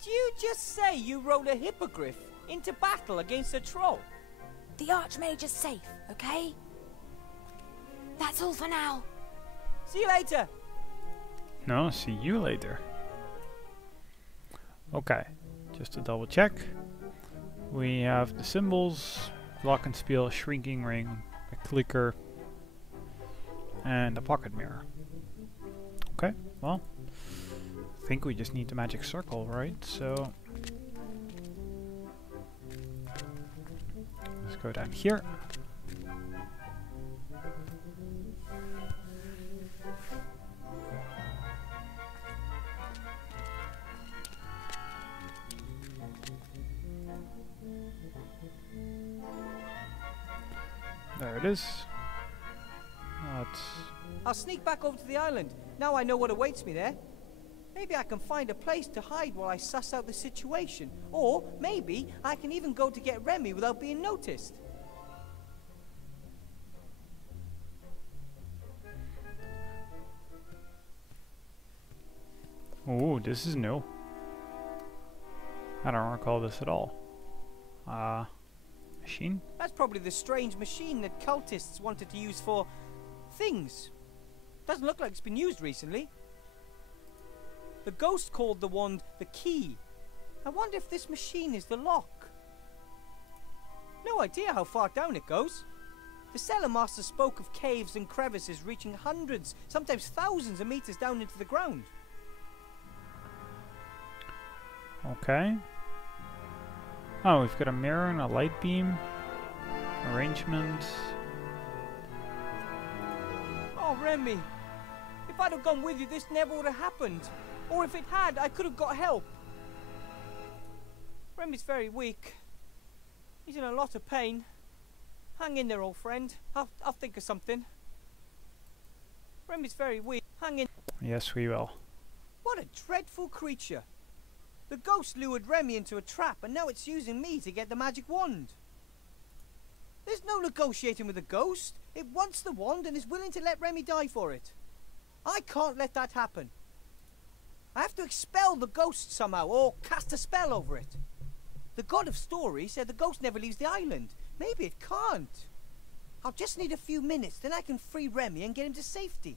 Did you just say you rode a hippogriff into battle against a troll? The Archmage is safe, okay? That's all for now. See you later. No, see you later. Okay, just to double check. We have the symbols, Glockenspiel, Shrinking Ring, a clicker, and a pocket mirror. Okay, well, I think we just need the magic circle, right? So let's go down here. There it is. I'll sneak back over to the island. Now I know what awaits me there. Maybe I can find a place to hide while I suss out the situation. Or maybe I can even go to get Remy without being noticed. Oh, this is new. I don't recall this at all. Machine? That's probably the strange machine that cultists wanted to use for things. Doesn't look like it's been used recently. The ghost called the wand the key. I wonder if this machine is the lock. No idea how far down it goes. The cellar master spoke of caves and crevices reaching hundreds, sometimes thousands of meters down into the ground. Okay. Oh, we've got a mirror and a light beam. Arrangement. Oh, Remy. If I'd have gone with you, this never would have happened. Or if it had, I could have got help. Remy's very weak. He's in a lot of pain. Hang in there, old friend. I'll think of something. Remy's very weak. Hang in. Yes, we will. What a dreadful creature. The ghost lured Remy into a trap, and now it's using me to get the magic wand. There's no negotiating with the ghost. It wants the wand and is willing to let Remy die for it. I can't let that happen. I have to expel the ghost somehow, or cast a spell over it. The god of story said the ghost never leaves the island. Maybe it can't. I'll just need a few minutes, then I can free Remy and get him to safety.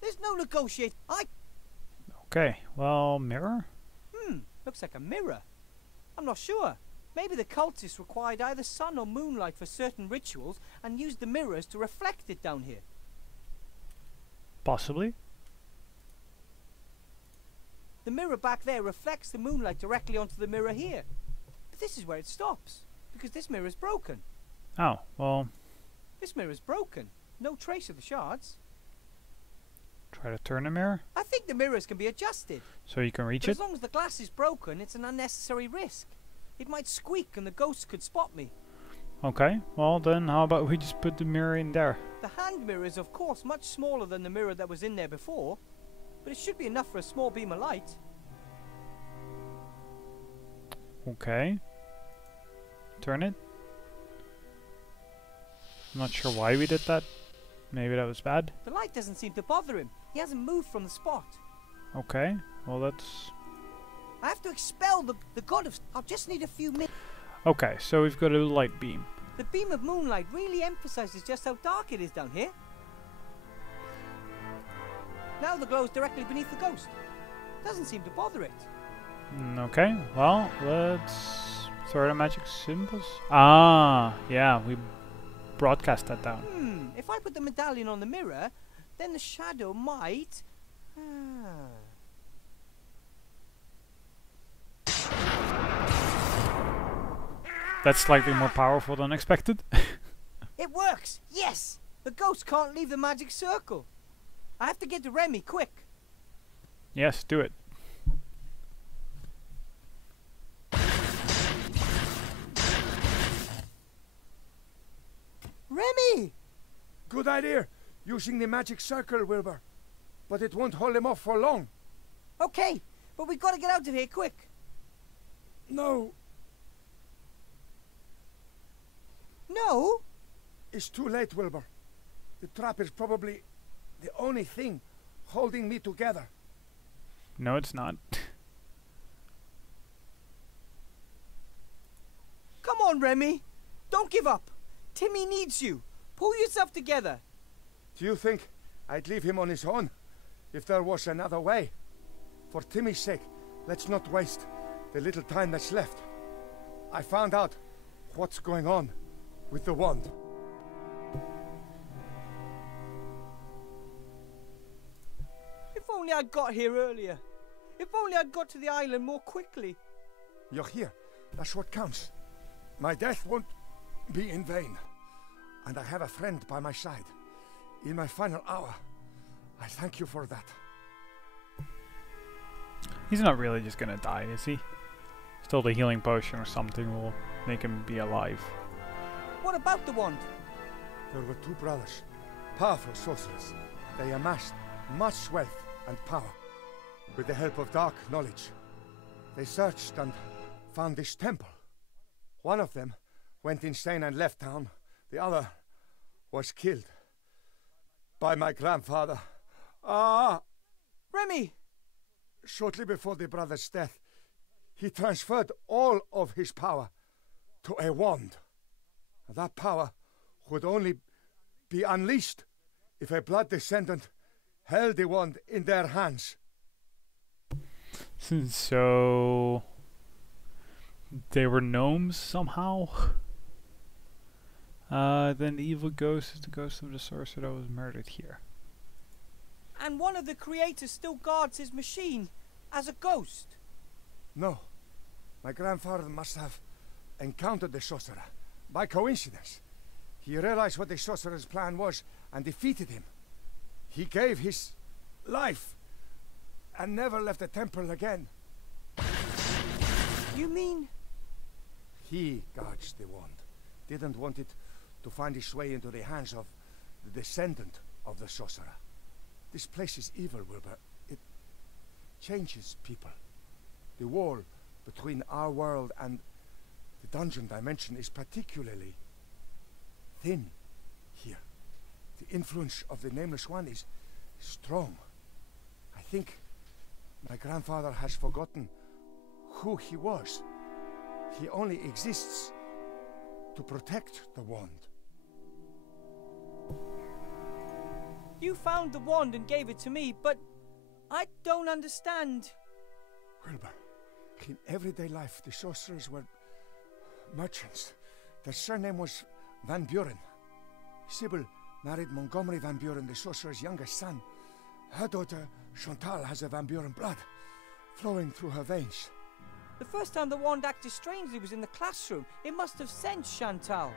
There's no negotiating. Okay, well, mirror? Looks like a mirror. I'm not sure. Maybe the cultists required either sun or moonlight for certain rituals and used the mirrors to reflect it down here. Possibly. The mirror back there reflects the moonlight directly onto the mirror here. But this is where it stops, because this mirror is broken. Oh, well. This mirror is broken. No trace of the shards. Try to turn the mirror. I think the mirrors can be adjusted. So you can reach But it? as long as the glass is broken, it's an unnecessary risk. It might squeak and the ghost could spot me. Okay, well then how about we just put the mirror in there? The hand mirror is of course much smaller than the mirror that was in there before, but it should be enough for a small beam of light. Okay. Turn it. I'm not sure why we did that. Maybe that was bad. The light doesn't seem to bother him. He hasn't moved from the spot. Okay, well that's... I have to expel the god of... I'll just need a few minutes. Okay, so we've got a light beam. The beam of moonlight really emphasizes just how dark it is down here. Now the glow is directly beneath the ghost. Doesn't seem to bother it. Okay, well, let's throw the magic symbols. Ah, yeah, we broadcast that down. If I put the medallion on the mirror, then the shadow might... That's slightly more powerful than expected. It works! Yes! The ghost can't leave the magic circle. I have to get to Remy, quick. Yes, do it. Remy! Good idea, using the magic circle, Wilbur. But it won't hold him off for long. Okay, but we've got to get out of here, quick. No, No? it's too late, Wilbur. The trap is probably the only thing holding me together. No, it's not. on, Remy. Don't give up. Timmy needs you. Pull yourself together. Do you think I'd leave him on his own if there was another way? For Timmy's sake, let's not waste the little time that's left. I found out what's going on with the wand. If only I'd got here earlier. If only I'd got to the island more quickly. You're here. That's what counts. My death won't be in vain. And I have a friend by my side. In my final hour, I thank you for that. He's not really just gonna die, is he? Still, the healing potion or something will make him be alive. What about the wand? There were two brothers, powerful sorcerers. They amassed much wealth and power. With the help of dark knowledge, they searched and found this temple. One of them went insane and left town. The other was killed by my grandfather. Remy! Shortly before the brother's death, he transferred all of his power to a wand. That power would only be unleashed if a blood descendant held the wand in their hands. So they were gnomes somehow. Then the evil ghost is the ghost of the sorcerer that was murdered here. And one of the creators still guards his machine as a ghost. No. My grandfather must have encountered the sorcerer by coincidence. He realized what the sorcerer's plan was and defeated him. He gave his life and never left the temple again. You mean? He guards the wand. Didn't want it to find its way into the hands of the descendant of the sorcerer. This place is evil, Wilbur. It changes people. The wall between our world and the dungeon dimension is particularly thin here. The influence of the Nameless One is strong. I think my grandfather has forgotten who he was. He only exists to protect the wand. You found the wand and gave it to me, but I don't understand. Wilbur, in everyday life, the sorcerers were merchants. Their surname was Van Buren. Sybil married Montgomery Van Buren, the sorcerer's youngest son. Her daughter, Chantal, has a Van Buren blood flowing through her veins. The first time the wand acted strangely was in the classroom. It must have sensed Chantal.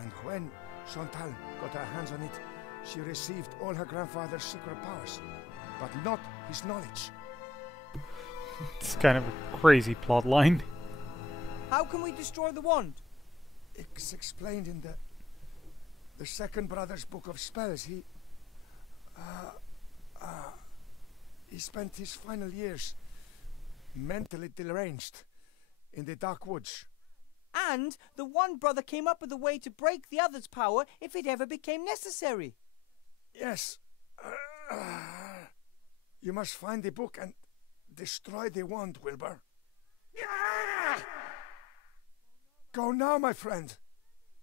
And when Chantal got her hands on it, she received all her grandfather's secret powers, but not his knowledge. It's kind of a crazy plot line. How can we destroy the wand? It's explained in the second brother's book of spells. He spent his final years mentally deranged in the dark woods. And the one brother came up with a way to break the other's power if it ever became necessary. Yes. You must find the book and destroy the wand, Wilbur. Go now, my friend.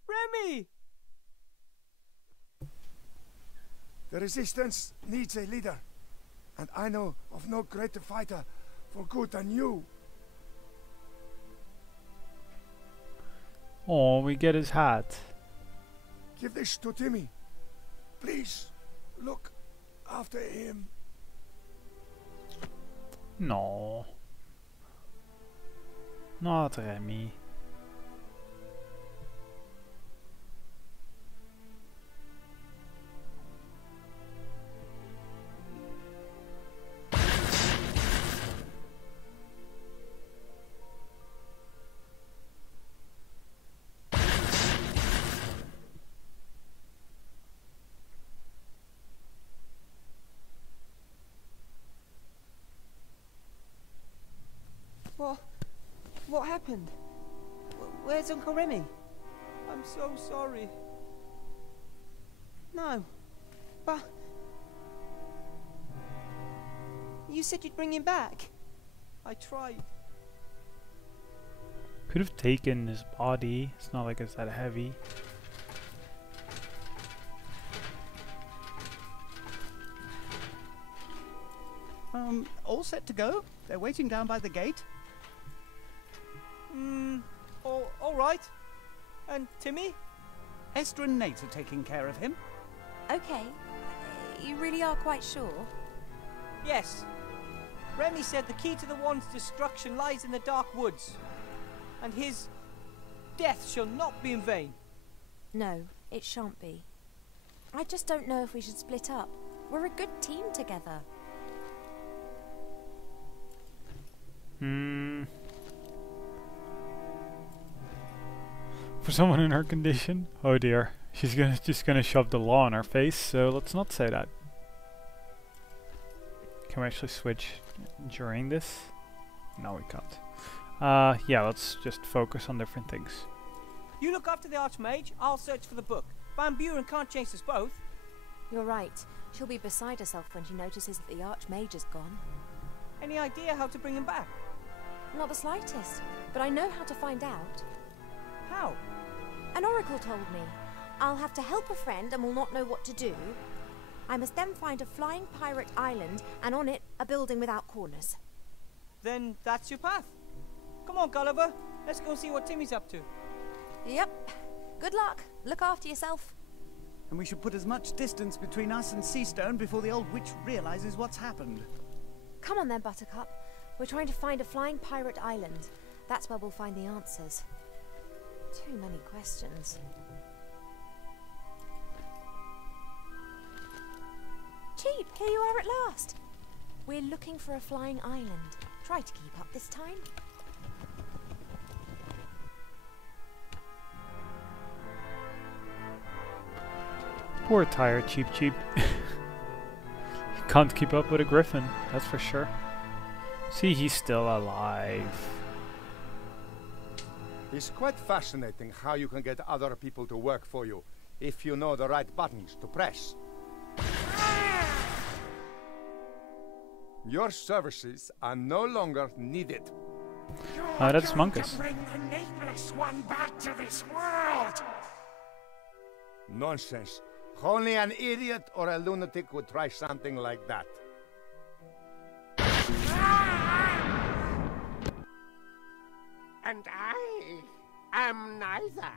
Remy! The resistance needs a leader, and I know of no greater fighter for good than you. Oh, we get his hat. Give this to Timmy. Please, look after him. No. Not Remy. What happened? Where's Uncle Remy? I'm so sorry. No, but you said you'd bring him back. I tried. Could have taken his body. It's not like it's that heavy. All set to go? They're waiting down by the gate. All right. And Timmy? Esther and Nate are taking care of him. Okay. You really are quite sure? Yes. Remy said the key to the wand's destruction lies in the dark woods. And his death shall not be in vain. No, it shan't be. I just don't know if we should split up. We're a good team together. For someone in her condition? Oh dear. She's just gonna shove the law in our face, so let's not say that. Can we actually switch during this? No, we can't. Yeah, let's just focus on different things. You look after the Archmage, I'll search for the book. Van Buren can't chase us both. You're right. She'll be beside herself when she notices that the Archmage is gone. Any idea how to bring him back? Not the slightest, but I know how to find out. How? An oracle told me. I'll have to help a friend and will not know what to do. I must then find a flying pirate island and on it a building without corners. Then that's your path. Come on, Gulliver. Let's go see what Timmy's up to. Yep. Good luck. Look after yourself. And we should put as much distance between us and Seastone before the old witch realizes what's happened. Come on then, Buttercup. We're trying to find a flying pirate island. That's where we'll find the answers. Too many questions. Cheap, here you are at last. We're looking for a flying island. Try to keep up this time. Poor tired Cheap Cheap. Can't keep up with a griffin, that's for sure. See, he's still alive. It's quite fascinating how you can get other people to work for you if you know the right buttons to press. Your services are no longer needed. That's Monkus. Bring the nameless one back to this world. Nonsense. Only an idiot or a lunatic would try something like that. And I am neither.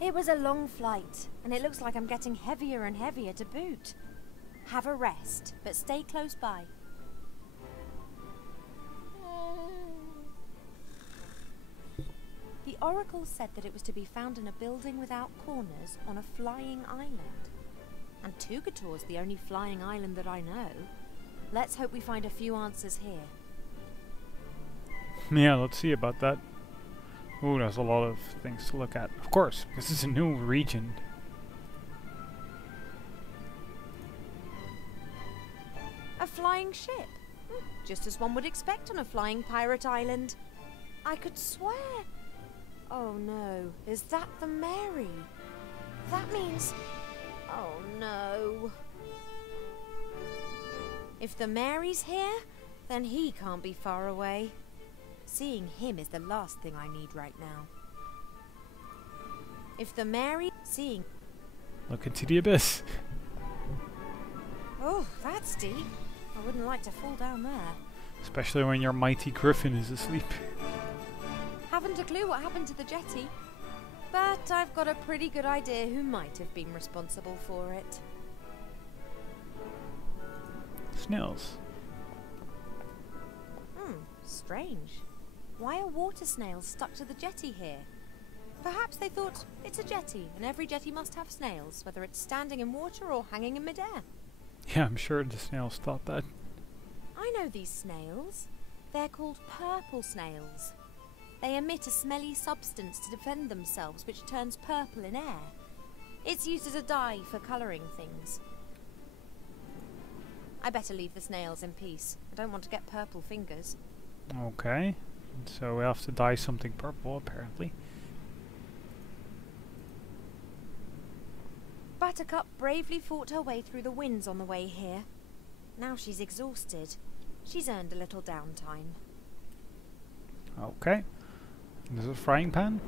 It was a long flight, and it looks like I'm getting heavier and heavier to boot. Have a rest, but stay close by. The oracle said that it was to be found in a building without corners on a flying island. And Tugator's the only flying island that I know. Let's hope we find a few answers here. Yeah, let's see about that. Ooh, there's a lot of things to look at. Of course, this is a new region. A flying ship. Just as one would expect on a flying pirate island. I could swear. Oh no, is that the Mary? That means... Oh no. If the Mary's here, then he can't be far away. Seeing him is the last thing I need right now. If the Mary... Seeing... Look into the abyss. Oh, that's deep. I wouldn't like to fall down there. Especially when your mighty griffin is asleep. Haven't a clue what happened to the jetty. But I've got a pretty good idea who might have been responsible for it. Snails. Strange. Why are water snails stuck to the jetty here? Perhaps they thought it's a jetty, and every jetty must have snails, whether it's standing in water or hanging in midair. Yeah, I'm sure the snails thought that. I know these snails. They're called purple snails. They emit a smelly substance to defend themselves, which turns purple in air. It's used as a dye for colouring things. I better leave the snails in peace. I don't want to get purple fingers. Okay. So we have to dye something purple, apparently. Buttercup bravely fought her way through the winds on the way here. Now she's exhausted. She's earned a little downtime. Okay. There's a frying pan.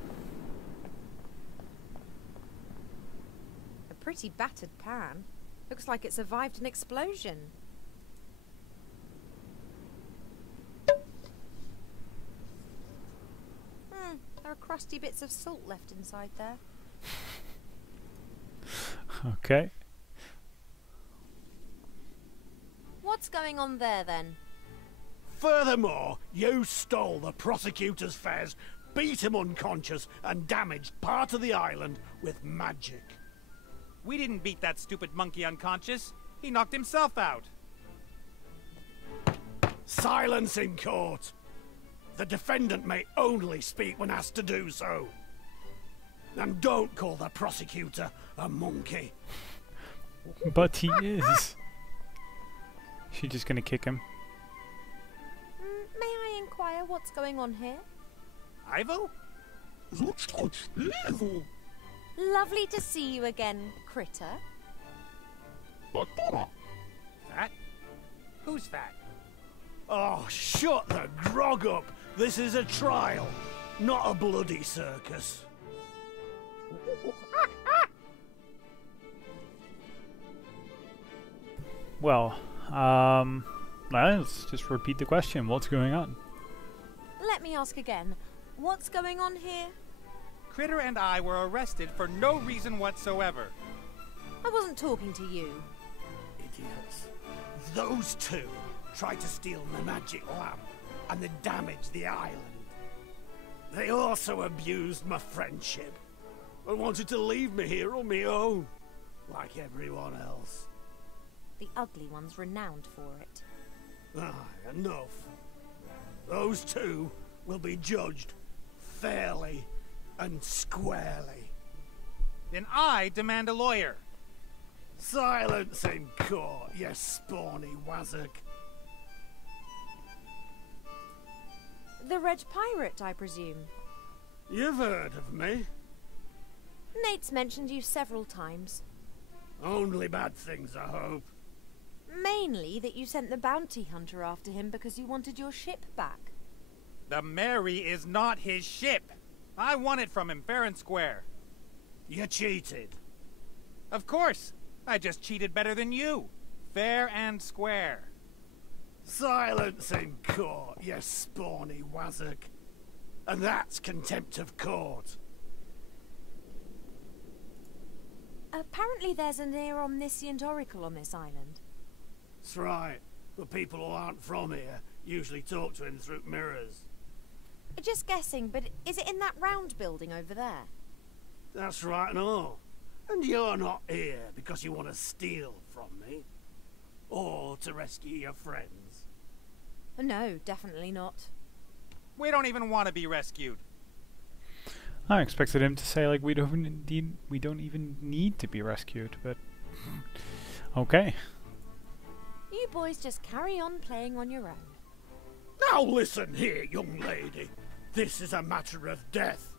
A pretty battered pan. Looks like it survived an explosion. There are crusty bits of salt left inside there. Okay. What's going on there then? Furthermore, you stole the prosecutor's fez, beat him unconscious, and damaged part of the island with magic. We didn't beat that stupid monkey unconscious. He knocked himself out. Silence in court. The defendant may only speak when asked to do so. And don't call the prosecutor a monkey. But he is. She just gonna kick him. May I inquire what's going on here? Ivo? Lovely to see you again, Critter. That? Who's that? Oh, shut the grog up. This is a trial, not a bloody circus. Well, let's just repeat the question. What's going on? Let me ask again. What's going on here? Critter and I were arrested for no reason whatsoever. I wasn't talking to you. Idiots. Those two tried to steal my magic lamp and they damaged the island. They also abused my friendship and wanted to leave me here on my own, like everyone else. The ugly one's renowned for it. Enough. Those two will be judged fairly and squarely. Then I demand a lawyer. Silence in court, you spawny wazzock. The Red Pirate, I presume. You've heard of me. Nate's mentioned you several times. Only bad things, I hope. Mainly that you sent the bounty hunter after him because you wanted your ship back. The Mary is not his ship. I won it from him fair and square. You cheated. Of course. I just cheated better than you. Fair and square. Silence in court, you spawny wazzock. And that's contempt of court. Apparently there's a near omniscient oracle on this island. That's right. But people who aren't from here usually talk to him through mirrors. Just guessing, but is it in that round building over there? That's right and all. And you're not here because you want to steal from me. Or to rescue your friends. No, definitely not. We don't even want to be rescued. I expected him to say like we don't even need to be rescued, but okay. You boys just carry on playing on your own. Now listen here, young lady. This is a matter of death.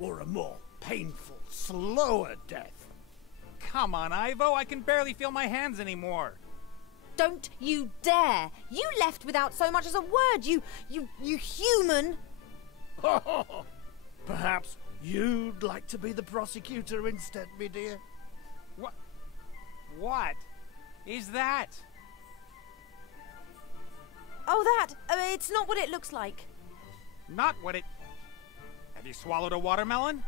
Or a more painful, slower death. Come on, Ivo. I can barely feel my hands anymore. Don't you dare! You left without so much as a word, you human! Perhaps you'd like to be the prosecutor instead, me dear? What is that? Oh, that! It's not what it looks like. Not what it... Have you swallowed a watermelon?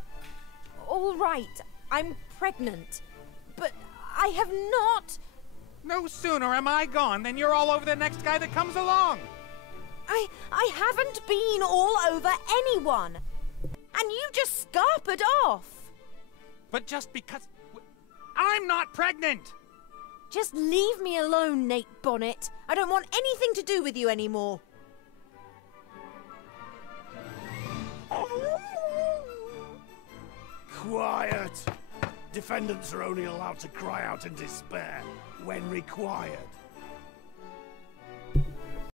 All right, I'm pregnant. But I have not... No sooner am I gone than you're all over the next guy that comes along. I haven't been all over anyone. And you just scarpered off. But just because... I'm not pregnant! Just leave me alone, Nate Bonnet. I don't want anything to do with you anymore. Quiet! Defendants are only allowed to cry out in despair when required.